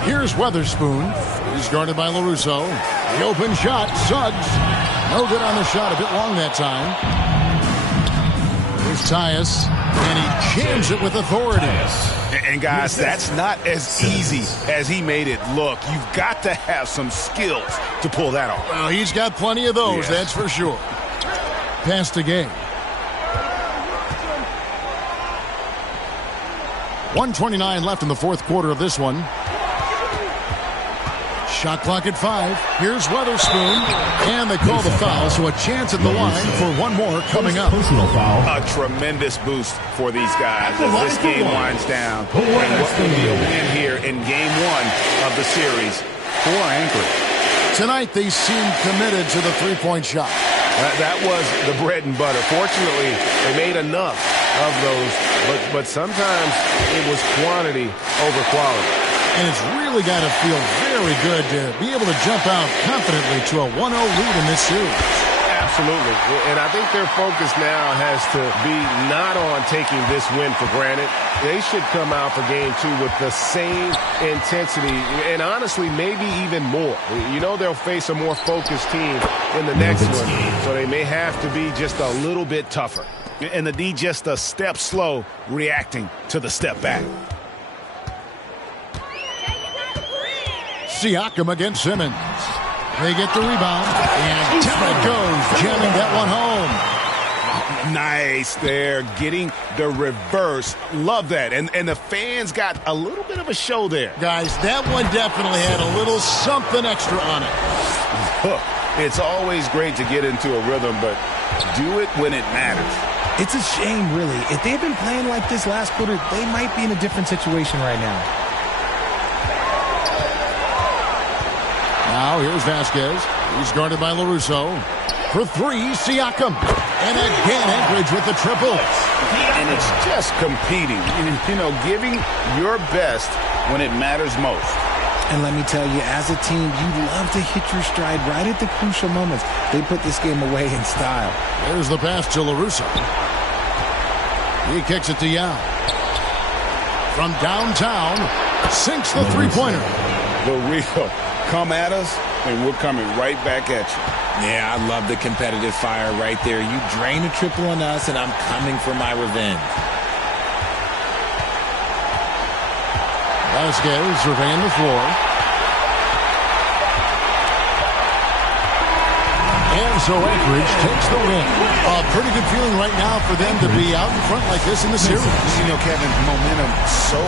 Here's Weatherspoon. He's guarded by LaRusso. The open shot, Suggs. No good on the shot, a bit long that time. Here's Tyus, and he jams it with authority. And guys, that's not as easy as he made it look. You've got to have some skills to pull that off. Well, he's got plenty of those, that's for sure. Pass to Gay. 1:29 left in the fourth quarter of this one. Shot clock at 5. Here's Weatherspoon. And they call the foul, so a chance at the line for one more coming up. Personal foul. A tremendous boost for these guys as this game winds down. And what will be a win here in game 1 of the series for Anchorage. Tonight they seem committed to the three-point shot. That was the bread and butter. Fortunately, they made enough of those, but sometimes it was quantity over quality. And it's really got to feel very very good to be able to jump out confidently to a 1-0 lead in this series. Absolutely. And I think their focus now has to be not on taking this win for granted. They should come out for game 2 with the same intensity and honestly maybe even more. You know they'll face a more focused team in the next one, so they may have to be just a little bit tougher. And the D just a step slow reacting to the step back. Siakam against Simmons. They get the rebound, and down it goes, jamming that one home. Nice there, getting the reverse. Love that. And the fans got a little bit of a show there. Guys, that one definitely had a little something extra on it. Look, it's always great to get into a rhythm, but do it when it matters. It's a shame, really. If they've been playing like this last quarter, they might be in a different situation right now. Now here's Vasquez. He's guarded by LaRusso. For 3, Siakam. And again, Anchorage with the triple. And it's just competing. You know, giving your best when it matters most. And let me tell you, as a team, you love to hit your stride right at the crucial moments. They put this game away in style. There's the pass to LaRusso. He kicks it to Yao. From downtown, sinks the three-pointer. LaRusso. Come at us, and we're coming right back at you. Yeah, I love the competitive fire right there. You drain a triple on us, and I'm coming for my revenge. Vasquez surveying the floor. And so Anchorage takes the win. A pretty good feeling right now for them to be out in front like this in the series. You know, Kevin, momentum so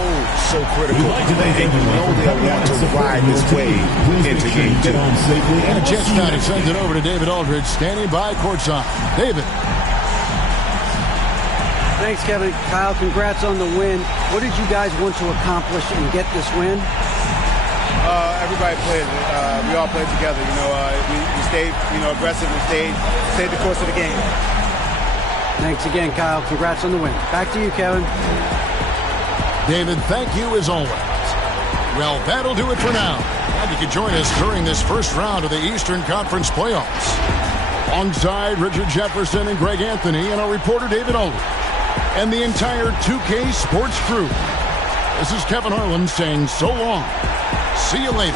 critical. And you know they'll want to ride this wave into game 2. And Jets now to send it over to David Aldridge, standing by courtside. David. Thanks, Kevin. Kyle, congrats on the win. What did you guys want to accomplish and get this win? Everybody played. We all played together. You know, we stayed, aggressive and stayed the course of the game. Thanks again, Kyle. Congrats on the win. Back to you, Kevin. David, thank you as always. Well, that'll do it for now. Glad you could join us during this first round of the Eastern Conference playoffs. Alongside Richard Jefferson and Greg Anthony and our reporter David Aldridge and the entire 2K Sports crew. This is Kevin Harlan saying so long. See you later.